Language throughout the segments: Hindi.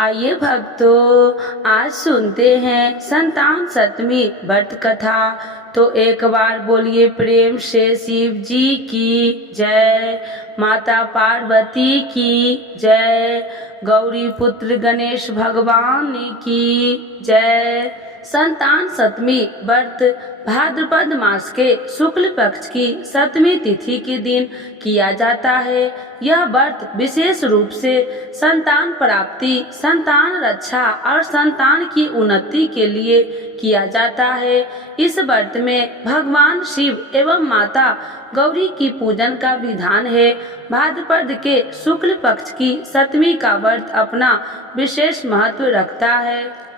आइए भक्तों, आज सुनते हैं संतान सप्तमी व्रत कथा। तो एक बार बोलिए प्रेम से शिव जी की जय, माता पार्वती की जय, गौरी पुत्र गणेश भगवान की जय। संतान सप्तमी व्रत भाद्रपद मास के शुक्ल पक्ष की सप्तमी तिथि के दिन किया जाता है। यह व्रत विशेष रूप से संतान प्राप्ति, संतान रक्षा और संतान की उन्नति के लिए किया जाता है। इस व्रत में भगवान शिव एवं माता गौरी की पूजन का विधान है। भाद्रपद के शुक्ल पक्ष की सप्तमी का व्रत अपना विशेष महत्व रखता है।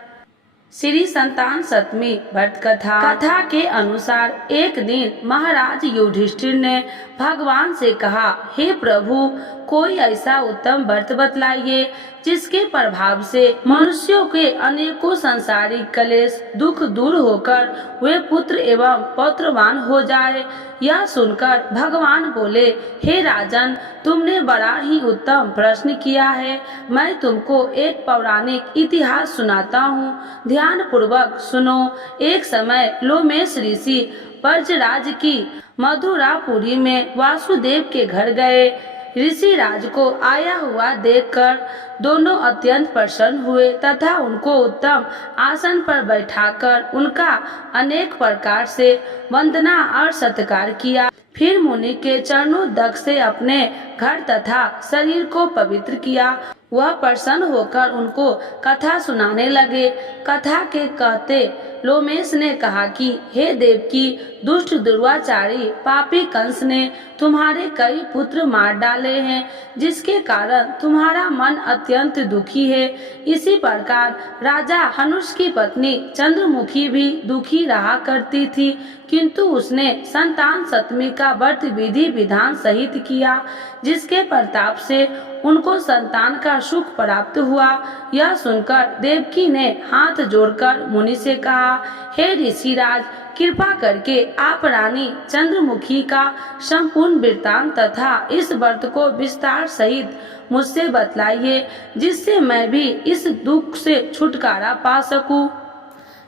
श्री संतान सप्तमी व्रत कथा के अनुसार एक दिन महाराज युधिष्ठिर ने भगवान से कहा, हे प्रभु, कोई ऐसा उत्तम व्रत बतलाइए जिसके प्रभाव से मनुष्यों के अनेकों सांसारिक क्लेश दुख दूर होकर वे पुत्र एवं पौत्रवान हो जाए। यह सुनकर भगवान बोले, हे राजन, तुमने बड़ा ही उत्तम प्रश्न किया है। मैं तुमको एक पौराणिक इतिहास सुनाता हूँ, ध्यान पूर्वक सुनो। एक समय लोमेश ऋषि ब्रजराज की मथुरापुरी में वासुदेव के घर गए। ऋषि राज को आया हुआ देखकर दोनों अत्यंत प्रसन्न हुए तथा उनको उत्तम आसन पर बैठाकर उनका अनेक प्रकार से वंदना और सत्कार किया। फिर मुनि के चरणोदक से अपने घर तथा शरीर को पवित्र किया। वह प्रसन्न होकर उनको कथा सुनाने लगे। कथा के कहते लोमेश ने कहा कि हे देवकी, दुष्ट दुर्वाचारी पापी कंस ने तुम्हारे कई पुत्र मार डाले हैं, जिसके कारण तुम्हारा मन अत्यंत दुखी है। इसी प्रकार राजा हनुष की पत्नी चंद्रमुखी भी दुखी रहा करती थी, किंतु उसने संतान सप्तमी का व्रत विधि विधान सहित किया, जिसके प्रताप से उनको संतान का सुख प्राप्त हुआ। यह सुनकर देवकी ने हाथ जोड़कर मुनि से कहा, हे ऋषिराज, कृपा करके आप रानी चंद्रमुखी का संपूर्ण वृत्तांत तथा इस व्रत को विस्तार सहित मुझसे बतलाइए, जिससे मैं भी इस दुख से छुटकारा पा सकूं।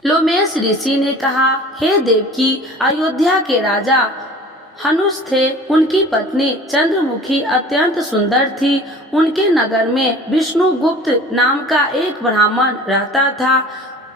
लोमेश ऋषि ने कहा, हे देवकी, अयोध्या के राजा हनुष थे। उनकी पत्नी चंद्रमुखी अत्यंत सुंदर थी। उनके नगर में विष्णुगुप्त नाम का एक ब्राह्मण रहता था।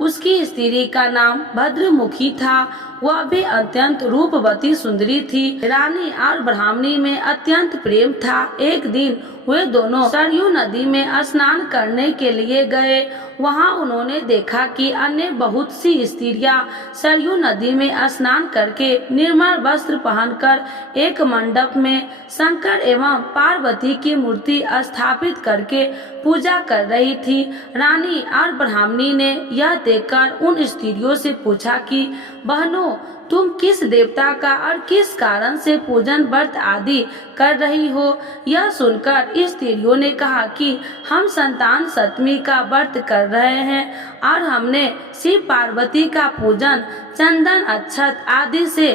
उसकी स्त्री का नाम भद्रमुखी था। वह भी अत्यंत रूपवती सुंदरी थी। रानी और ब्राह्मणी में अत्यंत प्रेम था। एक दिन वे दोनों सरयू नदी में स्नान करने के लिए गए। वहां उन्होंने देखा कि अन्य बहुत सी स्त्रियां सरयू नदी में स्नान करके निर्मल वस्त्र पहनकर एक मंडप में शंकर एवं पार्वती की मूर्ति स्थापित करके पूजा कर रही थी। रानी और ब्राह्मणी ने यह देखकर उन स्त्रियों से पूछा कि बहनों, तुम किस देवता का और किस कारण से पूजन व्रत आदि कर रही हो? यह सुनकर स्त्रियों ने कहा कि हम संतान सप्तमी का व्रत कर रहे हैं और हमने शिव पार्वती का पूजन चंदन अक्षत आदि से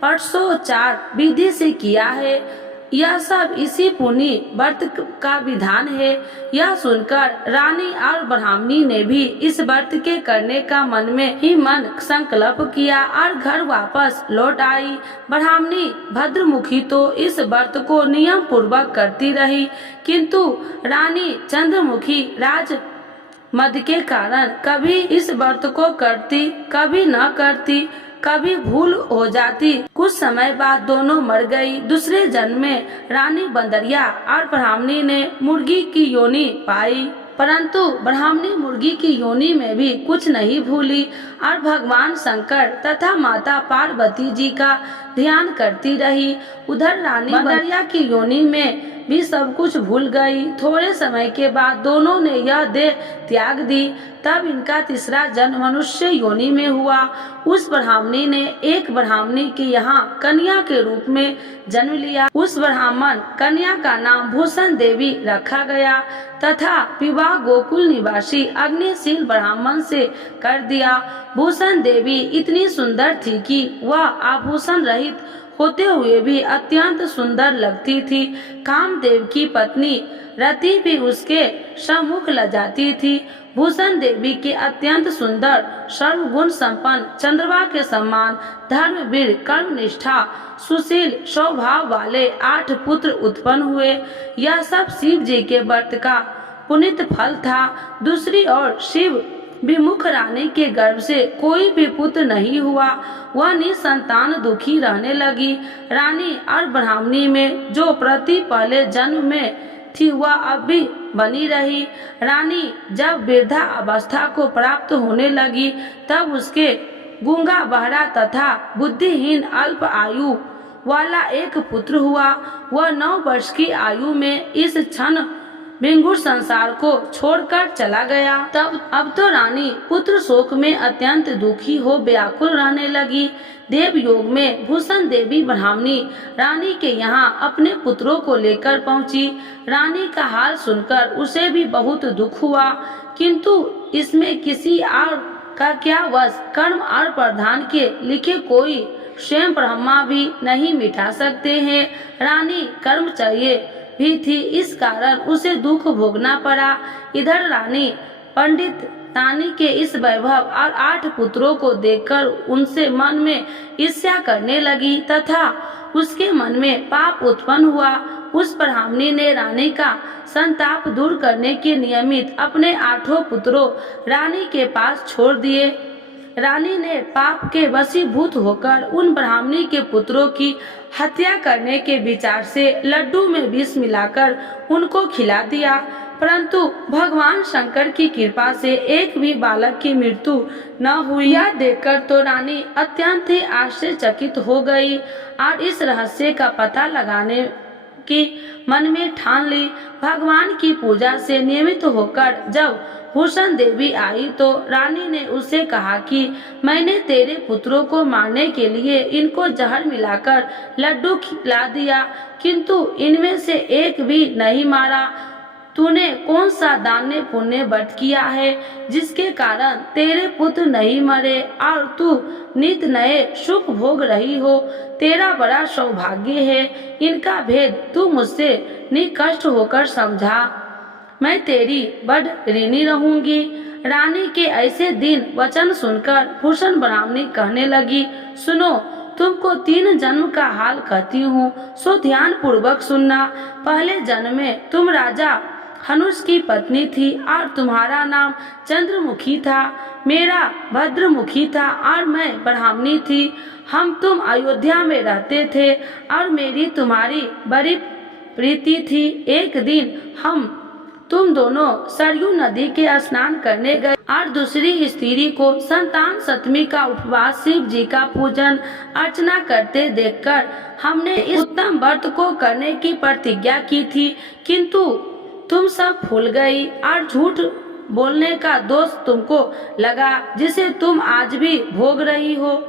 षोडशोपचार विधि से किया है। यह सब इसी पुण्य व्रत का विधान है। यह सुनकर रानी और ब्राह्मणी ने भी इस व्रत के करने का मन में ही मन संकल्प किया और घर वापस लौट आई। ब्राह्मणी भद्रमुखी तो इस व्रत को नियम पूर्वक करती रही, किंतु रानी चंद्रमुखी राज मद के कारण कभी इस व्रत को करती, कभी न करती, कभी भूल हो जाती। कुछ समय बाद दोनों मर गई। दूसरे जन्म में रानी बंदरिया और ब्राह्मणी ने मुर्गी की योनि पाई, परंतु ब्राह्मणी मुर्गी की योनि में भी कुछ नहीं भूली और भगवान शंकर तथा माता पार्वती जी का ध्यान करती रही। उधर रानी बंदरिया की योनि में भी सब कुछ भूल गई। थोड़े समय के बाद दोनों ने यह देह त्याग दी। तब इनका तीसरा जन्म मनुष्य योनि में हुआ। उस ब्राह्मणी ने एक ब्राह्मणी के यहाँ कन्या के रूप में जन्म लिया। उस ब्राह्मण कन्या का नाम भूषण देवी रखा गया तथा विवाह गोकुल निवासी अग्निशील ब्राह्मण से कर दिया। भूषण देवी इतनी सुंदर थी कि वह आभूषण रहित होते हुए भी अत्यंत सुंदर लगती थी। कामदेव की पत्नी रति भी उसके सम्मुख लजाती थी। भूषण देवी के अत्यंत सुंदर सर्वगुण संपन्न चंद्रमा के समान धर्मवीर कर्मनिष्ठा सुशील स्वभाव वाले 8 पुत्र उत्पन्न हुए। यह सब शिव जी के व्रत का पुनीत फल था। दूसरी ओर शिव विमुख रानी के गर्भ से कोई भी पुत्र नहीं हुआ। वह निसंतान दुखी रहने लगी। रानी और ब्राह्मणी में जो प्रति पहले जन्म में थी वह अब भी बनी रही। रानी जब वृद्धा अवस्था को प्राप्त होने लगी तब उसके गूंगा बहरा तथा बुद्धिहीन अल्प आयु वाला एक पुत्र हुआ। वह 9 वर्ष की आयु में इस क्षण विंगुर संसार को छोड़कर चला गया। तब अब तो रानी पुत्र शोक में अत्यंत दुखी हो व्याकुल रहने लगी। देव योग में भूषण देवी ब्राह्मणी रानी के यहाँ अपने पुत्रों को लेकर पहुंची। रानी का हाल सुनकर उसे भी बहुत दुख हुआ, किंतु इसमें किसी और का क्या वश। कर्म और प्रधान के लिखे कोई स्वयं ब्रह्मा भी नहीं मिटा सकते हैं। रानी कर्मचर्य भी थी, इस कारण उसे दुख भोगना पड़ा। इधर रानी पंडित तानी के इस वैभव और 8 पुत्रों को देखकर उनसे मन में ईर्ष्या करने लगी तथा उसके मन में पाप उत्पन्न हुआ। उस ब्राह्मणी ने रानी का संताप दूर करने के निमित्त अपने 8 पुत्रों रानी के पास छोड़ दिए। रानी ने पाप के वशीभूत होकर उन ब्राह्मणी के पुत्रों की हत्या करने के विचार से लड्डू में विष मिलाकर उनको खिला दिया, परंतु भगवान शंकर की कृपा से एक भी बालक की मृत्यु न हुई। यह देखकर तो रानी अत्यंत ही आश्चर्यचकित हो गई और इस रहस्य का पता लगाने की मन में ठान ली। भगवान की पूजा से नियमित होकर जब भूषण देवी आई तो रानी ने उसे कहा कि मैंने तेरे पुत्रों को मारने के लिए इनको जहर मिलाकर लड्डू खिला दिया, किंतु इनमें से एक भी नहीं मारा। तूने कौन सा दान्य पुण्य व्रत किया है जिसके कारण तेरे पुत्र नहीं मरे और तू नित नए सुख भोग रही हो? तेरा बड़ा सौभाग्य है। इनका भेद तू मुझसे निकष्ट होकर समझा। मैं तेरी बड़ ऋणी रहूंगी। रानी के ऐसे दिन वचन सुनकर भूषण ब्राह्मणी कहने लगी, सुनो, तुमको 3 जन्म का हाल कहती हूँ, सो ध्यान पूर्वक सुनना। पहले जन्म में तुम राजा हनुष की पत्नी थी और तुम्हारा नाम चंद्रमुखी था, मेरा भद्रमुखी था और मैं ब्राह्मणी थी। हम तुम अयोध्या में रहते थे और मेरी तुम्हारी बड़ी प्रीति थी। एक दिन हम तुम दोनों सरयू नदी के स्नान करने गए और दूसरी स्त्री को संतान सप्तमी का उपवास शिव जी का पूजन अर्चना करते देखकर हमने इस उत्तम व्रत को करने की प्रतिज्ञा की थी, किंतु तुम सब भूल गई और झूठ बोलने का दोष तुमको लगा, जिसे तुम आज भी भोग रही हो।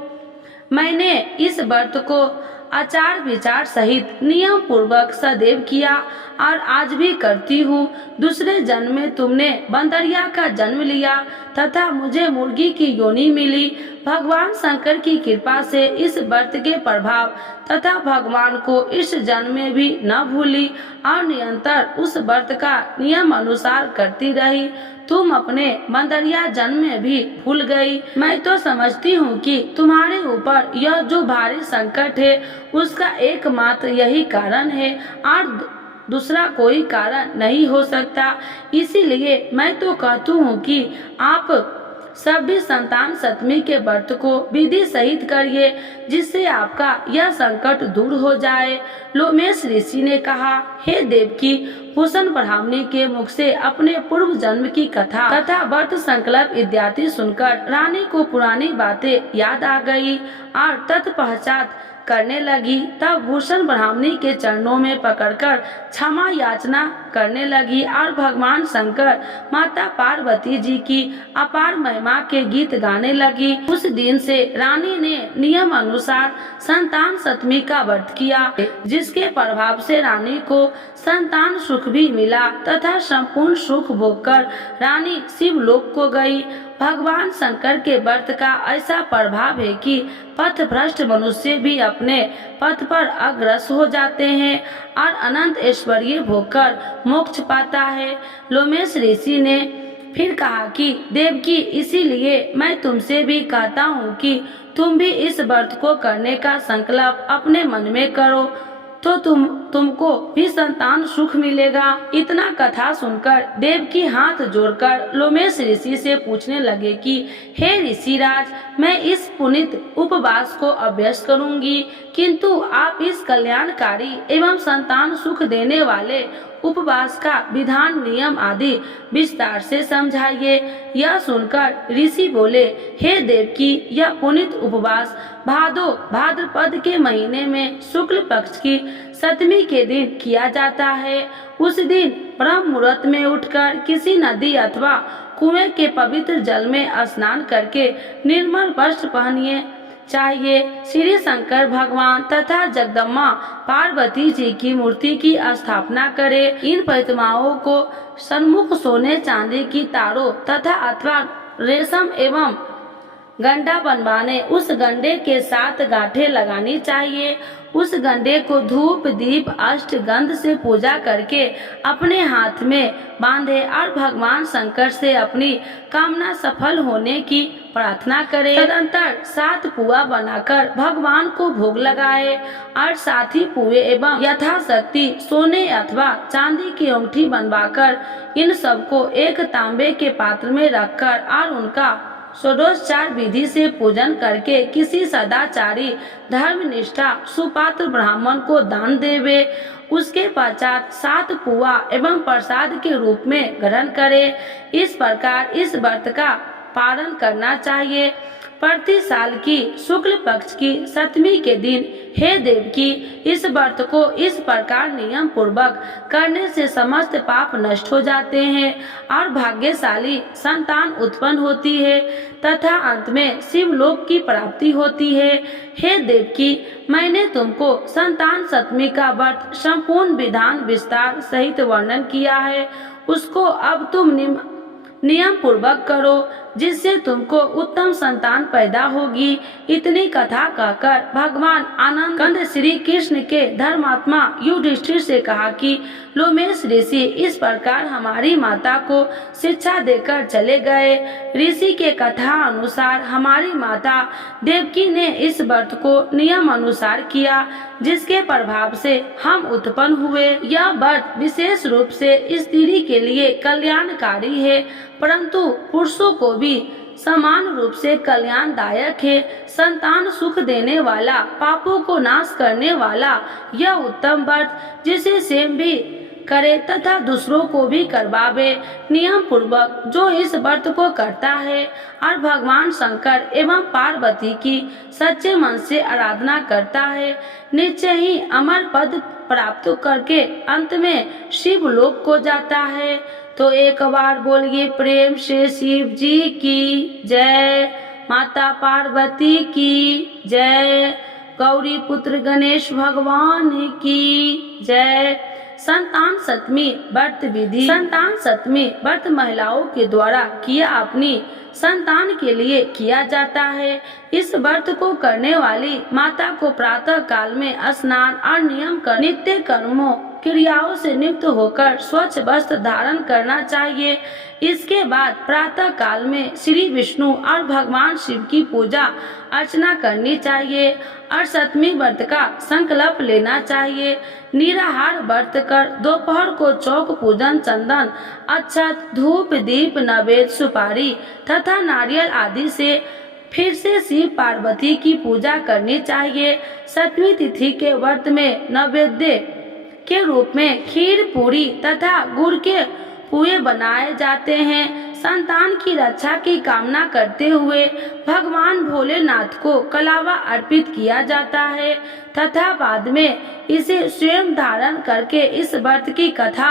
मैंने इस व्रत को आचार विचार सहित नियम पूर्वक सदैव किया और आज भी करती हूँ। दूसरे जन्म में तुमने बंदरिया का जन्म लिया तथा मुझे मुर्गी की योनि मिली। भगवान शंकर की कृपा से इस व्रत के प्रभाव तथा भगवान को इस जन्म में भी न भूली और निरंतर उस व्रत का नियम अनुसार करती रही। तुम अपने बंदरिया जन्म में भी भूल गई। मैं तो समझती हूँ कि तुम्हारे ऊपर यह जो भारी संकट है उसका एकमात्र यही कारण है और दूसरा कोई कारण नहीं हो सकता। इसीलिए मैं तो कहती हूँ कि आप सभी संतान सप्तमी के व्रत को विधि सहित करिए, जिससे आपका यह संकट दूर हो जाए। लोमेश ऋषि ने कहा, हे देवकी, भूषण ब्राह्मणी के मुख से अपने पूर्व जन्म की कथा तथा व्रत संकल्प इत्यादि सुनकर रानी को पुरानी बातें याद आ गई और तत्पश्चात करने लगी। तब भूषण ब्राह्मणी के चरणों में पकड़कर क्षमा याचना करने लगी और भगवान शंकर माता पार्वती जी की अपार महिमा के गीत गाने लगी। उस दिन से रानी ने नियम अनुसार संतान सप्तमी का व्रत किया, जिसके प्रभाव से रानी को संतान सुख भी मिला तथा संपूर्ण सुख भोगकर रानी शिवलोक को गई। भगवान शंकर के व्रत का ऐसा प्रभाव है कि पथभ्रष्ट मनुष्य भी अपने पथ पर अग्रसर हो जाते हैं और अनंत ऐश्वर्य भोगकर मोक्ष पाता है। लोमेश ऋषि ने फिर कहा कि देवकी, इसीलिए मैं तुमसे भी कहता हूँ कि तुम भी इस व्रत को करने का संकल्प अपने मन में करो, तो तुमको भी संतान सुख मिलेगा। इतना कथा सुनकर देवकी हाथ जोड़कर लोमेश ऋषि से पूछने लगे कि हे ऋषिराज, मैं इस पुनीत उपवास को अभ्यास करूंगी, किंतु आप इस कल्याणकारी एवं संतान सुख देने वाले उपवास का विधान, नियम आदि विस्तार से समझाइए। यह सुनकर ऋषि बोले, हे देवकी, यह पुनीत उपवास भाद्रपद के महीने में शुक्ल पक्ष की सप्तमी के दिन किया जाता है। उस दिन ब्रह्म मुहूर्त में उठकर किसी नदी अथवा कुएं के पवित्र जल में स्नान करके निर्मल वस्त्र पहनिए चाहिए। श्री शंकर भगवान तथा जगदम्बा पार्वती जी की मूर्ति की स्थापना करें। इन प्रतिमाओं को सन्मुख सोने चांदी की तारों तथा अथवा रेशम एवं गंडा बनवाने उस गंडे के 7 गांठें लगानी चाहिए। उस गंडे को धूप दीप अष्टगंध से पूजा करके अपने हाथ में बांधे और भगवान शंकर से अपनी कामना सफल होने की प्रार्थना करें। तदंतर 7 पुआ बनाकर भगवान को भोग लगाए और 7 ही पुए एवं यथाशक्ति सोने अथवा चांदी की अंगूठी बनवाकर इन सबको एक तांबे के पात्र में रखकर और उनका षोडशोपचार विधि से पूजन करके किसी सदाचारी धर्मनिष्ठा सुपात्र ब्राह्मण को दान देवे। उसके पश्चात 7 पुआ एवं प्रसाद के रूप में ग्रहण करे। इस प्रकार इस व्रत का पालन करना चाहिए। प्रति साल की शुक्ल पक्ष की सप्तमी के दिन हे देवकी, इस व्रत को इस प्रकार नियम पूर्वक करने से समस्त पाप नष्ट हो जाते हैं और भाग्यशाली संतान उत्पन्न होती है तथा अंत में शिवलोक की प्राप्ति होती है। हे देवकी, मैंने तुमको संतान सप्तमी का व्रत संपूर्ण विधान विस्तार सहित वर्णन किया है, उसको अब तुम नियम पूर्वक करो, जिससे तुमको उत्तम संतान पैदा होगी। इतनी कथा कहकर भगवान आनंद कंद श्री कृष्ण के धर्मात्मा युधिष्ठिर से कहा कि लोमेश ऋषि इस प्रकार हमारी माता को शिक्षा देकर चले गए। ऋषि के कथा अनुसार हमारी माता देवकी ने इस व्रत को नियम अनुसार किया, जिसके प्रभाव से हम उत्पन्न हुए। यह व्रत विशेष रूप से स्त्री के लिए कल्याणकारी है, परंतु पुरुषों को भी समान रूप से कल्याणदायक है। संतान सुख देने वाला, पापों को नाश करने वाला यह उत्तम व्रत, जिसे स्वयं भी करे तथा दूसरों को भी करवावे। नियम पूर्वक जो इस व्रत को करता है और भगवान शंकर एवं पार्वती की सच्चे मन से आराधना करता है, निश्चय ही अमर पद प्राप्त करके अंत में शिवलोक को जाता है। तो एक बार बोलिए प्रेम से शिव जी की जय, माता पार्वती की जय, गौरी पुत्र गणेश भगवान की जय। संतान सप्तमी व्रत विधि। संतान सप्तमी व्रत महिलाओं के द्वारा किया अपनी संतान के लिए किया जाता है। इस व्रत को करने वाली माता को प्रातः काल में स्नान और नियम कर नित्य कर्मों क्रियाओं से नियुक्त होकर स्वच्छ वस्त्र धारण करना चाहिए। इसके बाद प्रातः काल में श्री विष्णु और भगवान शिव की पूजा अर्चना करनी चाहिए और सप्तमी व्रत का संकल्प लेना चाहिए। निराहार व्रत कर दोपहर को चौक पूजन, चंदन, अक्षत, धूप, दीप, नैवेद्य, सुपारी तथा नारियल आदि से फिर से शिव पार्वती की पूजा करनी चाहिए। सप्तमी तिथि के व्रत में नैवेद्य के रूप में खीर, पूरी तथा गुड़ के पुए बनाए जाते हैं। संतान की रक्षा की कामना करते हुए भगवान भोलेनाथ को कलावा अर्पित किया जाता है तथा बाद में इसे स्वयं धारण करके इस व्रत की कथा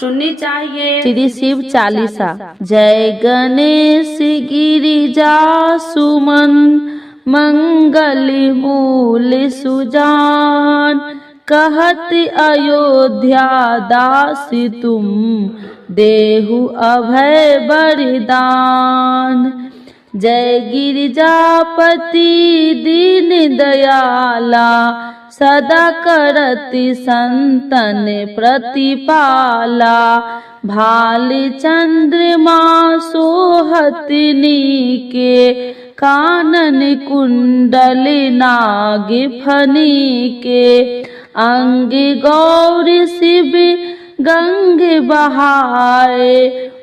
सुननी चाहिए। श्री शिव चालीसा। जय गणेश गिरिजा सुमन मंगल मूल सुजान, कहत अयोध्या दास तुम देहु अभय वरदान। जय गिरिजापति दीन दयाला, सदा करति संतन प्रतिपाला। भाल चंद्रमा सोहत नीके, कानन कुंडल नाग फनी के। अंग गौर शिव गंग बहाए,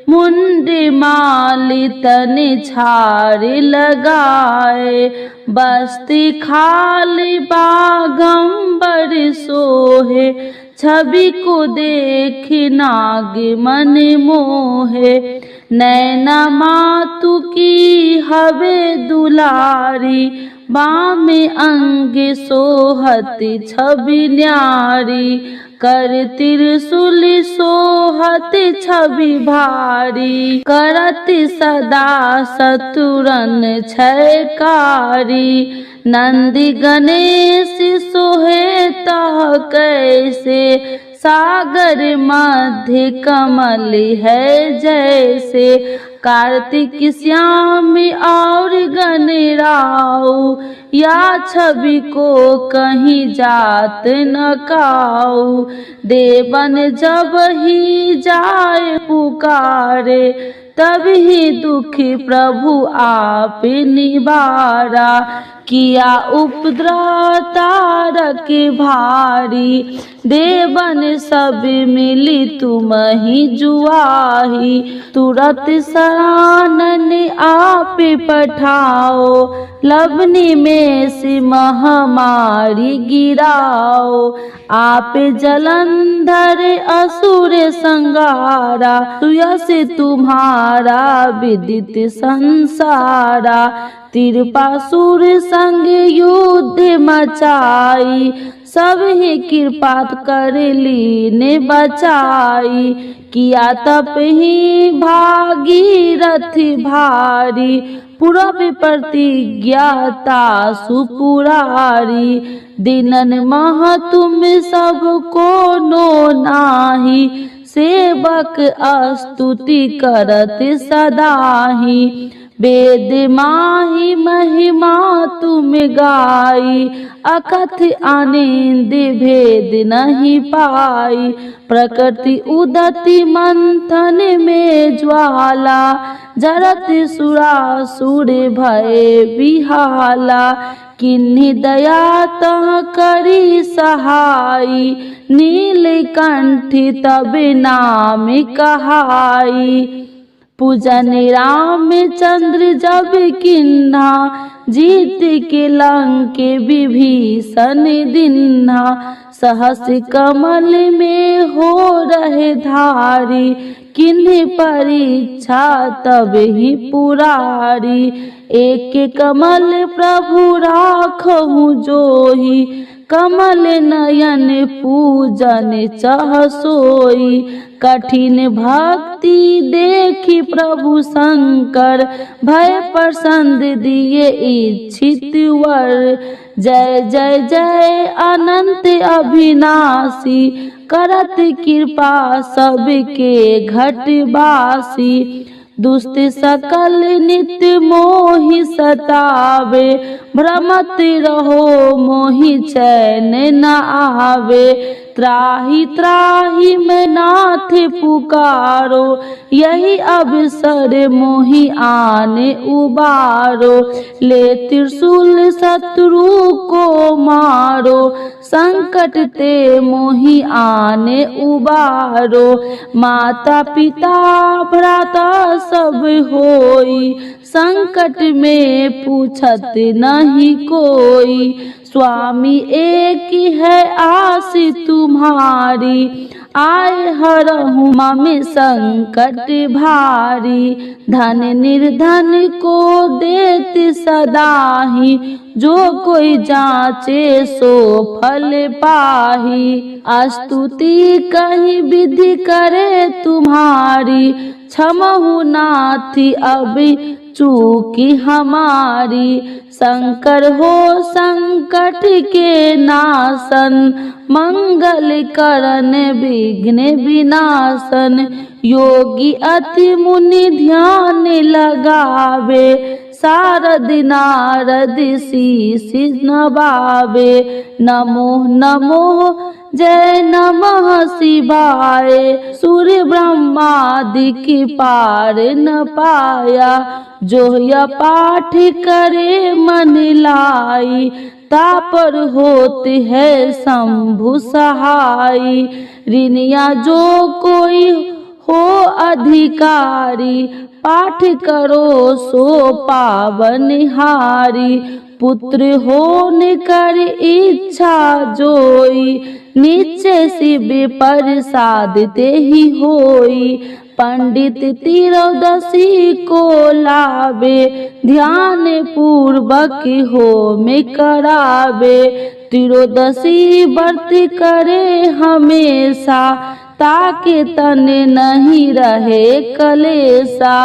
मुंड माली तन छार लगाए। बस्ती खाली बागंबर सोहे, छवि को देख नाग मन मोहे। नैना मातु की हवे दुलारी, बाम अंग सोहत छवि न्यारी। कर त्रिशूल सोहत छवि भारी, करत सदा शत्रुरन क्षयकारी। नंदी गणेश सोहे तह कैसे, सागर मध्य कमल है जैसे। कार्तिक श्याम और गणराऊ, या छवि को कहीं जात न काऊ। देवन जब ही जाए पुकारे, तभी दुखी प्रभु आप निवारा। किया उपद्रव तारक भारी, देवन सब मिली तुम ही जुआही। तुरत शरणन आप पठाओ, लवनी में से महामारी गिराओ। आप जलंधर असुर संगारा, सुयस तुम्हारा विदित संसारा। त्रिपासुर संग युद्ध मचाई, सब ही कृपा कर लीने बचाई। किया तप ही भागीरथ भारी, पूरब प्रतिज्ञाता सुपुरारी। दिनन मह तुम सबको नो नाही, सेवक स्तुति करत सदाही। वेद माही महिमा तुम गाई, अकथ आनंद भेद नहीं पाई। प्रकृति उदति मंथन में ज्वाला, जरत सुरासुर भय बिहाला। किन्हीं दया तह करी सहाई, नीलकंठ तब नाम कहाई। पूजन रामचंद्र जब किन्हा, जीत के लंक विभीषण दिन्हा। सहस कमल में हो रहे धारी, किन्हीं परीक्षा तब ही पुरारी। एक कमल प्रभु राखहु जोही, कमल नयन पूजन चह सोई। कठिन भक्ति देखी प्रभु शंकर, भय प्रसन्न दिए इच्छित वर। जय जय जय अनंत अविनाशी, करत कृपा सबके घटवासी। दुष्ट सकल नित्य मोहि सतावे, भ्रमत रहो मोहि चैन न आवे। त्राहि त्राहि मैं नाथ पुकारो, यही अवसर मोहि आने उबारो। ले त्रिशूल शत्रु को मारो, संकट ते मोहि आने उबारो। माता पिता भ्राता सब होई, संकट में पूछत नहीं कोई। स्वामी एक ही है आस तुम्हारी, आए हरहु मम संकट भारी। धन निर्धन को देत सदाही, जो कोई जाचे सो फल पाही। स्तुति कहीं विधि करे तुम्हारी, क्षमहु नाथी अब चूकी हमारी। शंकर हो संकट के नाशन, मंगल करन विघ्न विनाशन। योगी अति मुनि ध्यान लगावे, शारद नारद शीस नवावे। नमो नमो जय नमः शिवाय, सूर्य ब्रह्मादि की पार न पाया। जो यह पाठ करे मन लाई, तापर होते है शंभु सहाय। ऋणिया जो कोई हो अधिकारी, पाठ करो सो पावनहारी। पुत्र होने कर इच्छा जोई, नीचे शिव प्रसाद ते ही होई। पंडित त्रयोदशी को लावे, ध्यान पूर्वक होम करावे। त्रयोदशी व्रत करे हमेशा, ताकि तन नहीं रहे कलेसा।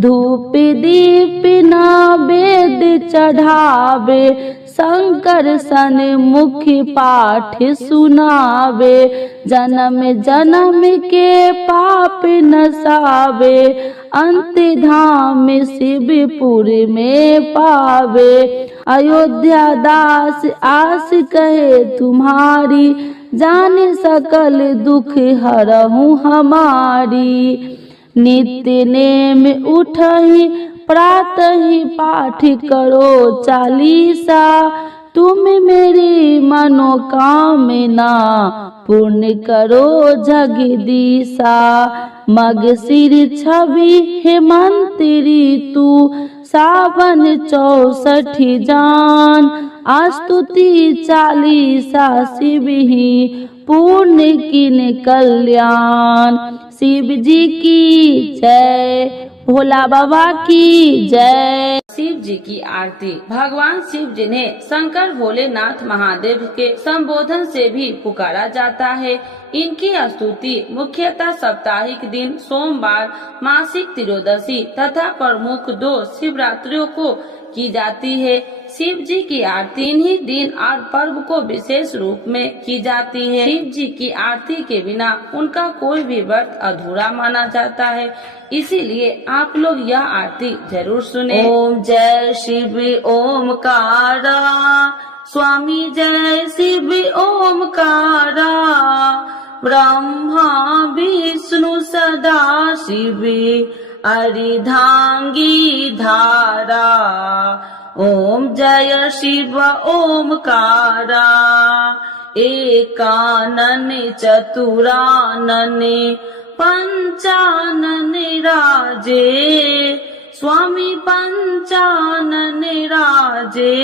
धूप दीप नैवेद्य चढ़ावे, शंकर सन मुख पाठ सुनावे। जन्म जन्म के पाप नसावे, अंत धाम शिवपुर में पावे। अयोध्या दास आस कहे तुम्हारी, जाने सकल दुख हरहु हमारी। नित्य नेम उठहि प्रातः पाठ करो चालीसा, तुम मेरी मनोकामना पूर्ण करो जगदीशा। मगशिर छवि हेमंत ऋतु, सावन 64 जान। स्तुति चालीसा शिव ही, पूर्ण किन कल्याण। शिव जी की जय, भोला बाबा की जय। शिव जी की आरती। भगवान शिव जिन्हें शंकर भोलेनाथ महादेव के संबोधन से भी पुकारा जाता है, इनकी स्तुति मुख्यतः साप्ताहिक दिन सोमवार, मासिक त्रयोदशी तथा प्रमुख 2 शिवरात्रियों को की जाती है। शिव जी की आरती इन्हीं दिन और पर्व को विशेष रूप में की जाती है। शिव जी की आरती के बिना उनका कोई भी व्रत अधूरा माना जाता है, इसीलिए आप लोग यह आरती जरूर सुने। ओम जय शिव ओमकारा, स्वामी जय शिव ओमकारा। ब्रह्मा विष्णु सदा शिव, अर्धांगी धारा। ओम जय शिव ओमकारा, एकानन चतुरानन पंचानन राजे। स्वामी पंचानन राजे,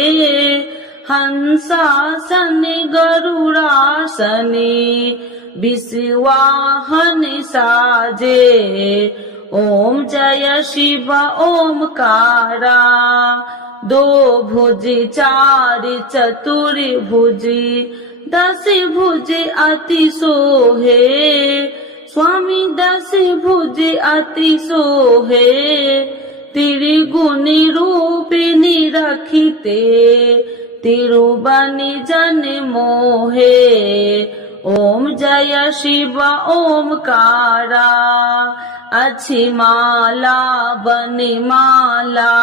हंसासन गरुड़ासन विश्वाहन साजे। ओम जय शिव ओमकारा, 2 भुज 4 चतुर्भुज, 10 भुज अति सोहे। स्वामी 10 भुज अति सोहे, त्रिगुण रूपिणी रखिते, तिरुबनि जन मोहे। ओम जय शिव ओमकारा, अच्छी माला बनि माला,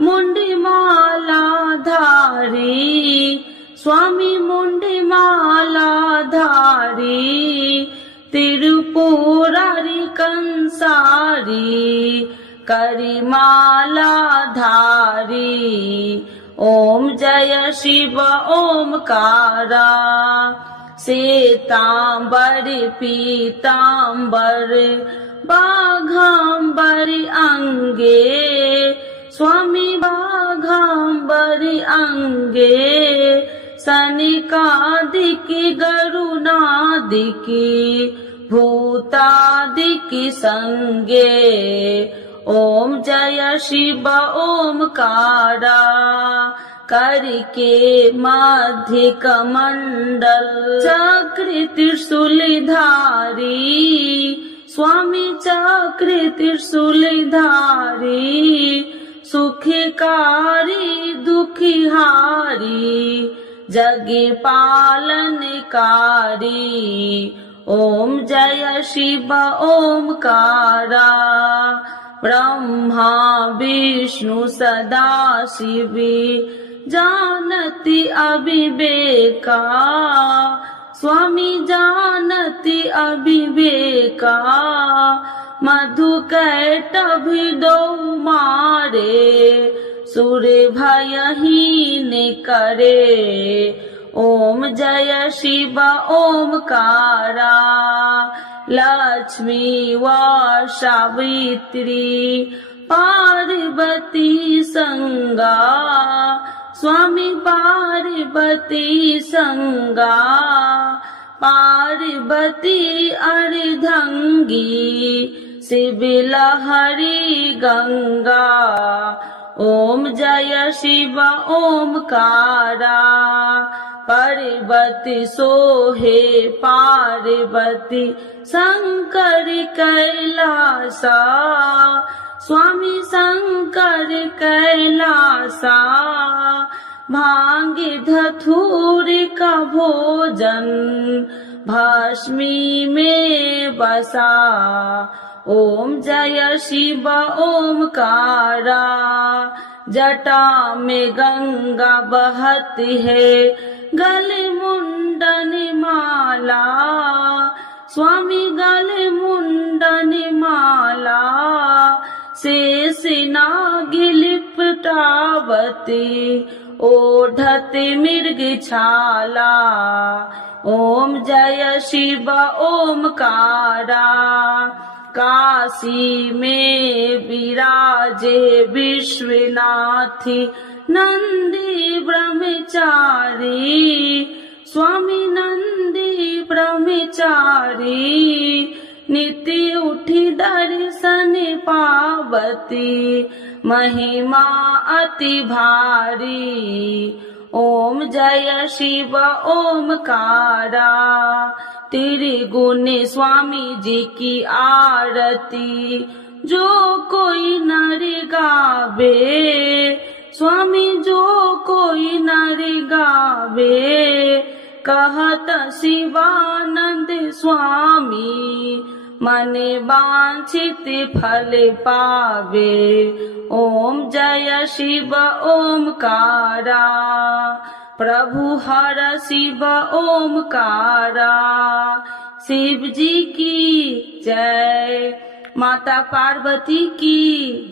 मुंडी माला धारी। स्वामी मुंडी माला धारी, त्रिपुरारी कंसारी, करी माला धारी। ओम जय शिव ओमकारा, श्वेतांबर पीतांबर, बाघांबर अंगे। स्वामी बाघांबर अंगे, सनिकादिकी गरुणादिकी भूतादिकी संगे ओम जय शिव ओमकारा करके मध्य कमंडल चक्र त्रिशूलधारी स्वामी चक्र त्रिशूलधारी सुखकारी दुखिहारी जगे पालनकारी ओम जय शिव ओमकारा ब्रह्मा विष्णु सदा शिवी जानति अविवेका स्वामी जानति अविवेका मधुकैटभि दो मारे सुर भयहीन करे ओम जय शिव ओमकारा लक्ष्मी व सावित्री पार्वती संगा स्वामी पार्वती संगा पार्वती अर्धंगी शिव लहरी गंगा ओम जय शिव ओमकारा पार्वती सोहे पार्वती शंकर कैलासा स्वामी शंकर कैलासा भांग धतूर का भोजन भस्मी में बसा ओम जय शिव ओमकारा जटा में गंगा बहती है गले मुंडन माला स्वामी गले मुंडन माला शेष नाग लिपटावती ओढ़त मिर्ग छाला ओम जय शिव ओमकारा काशी में विराजे विश्वनाथी नंदी ब्रह्मचारी स्वामी नंदी ब्रह्मचारी नित्य उठी दर्शन पावती महिमा अति भारी ओम जय शिव ओमकारा त्रिगुण स्वामी जी की आरती जो कोई नर गावे स्वामी जो कोई नर गावे कहत शिवानंद स्वामी मन वांछित फल पावे ओम जय शिव ओमकारा प्रभु हर शिव ओमकारा शिव जी की जय माता पार्वती की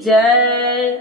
जय।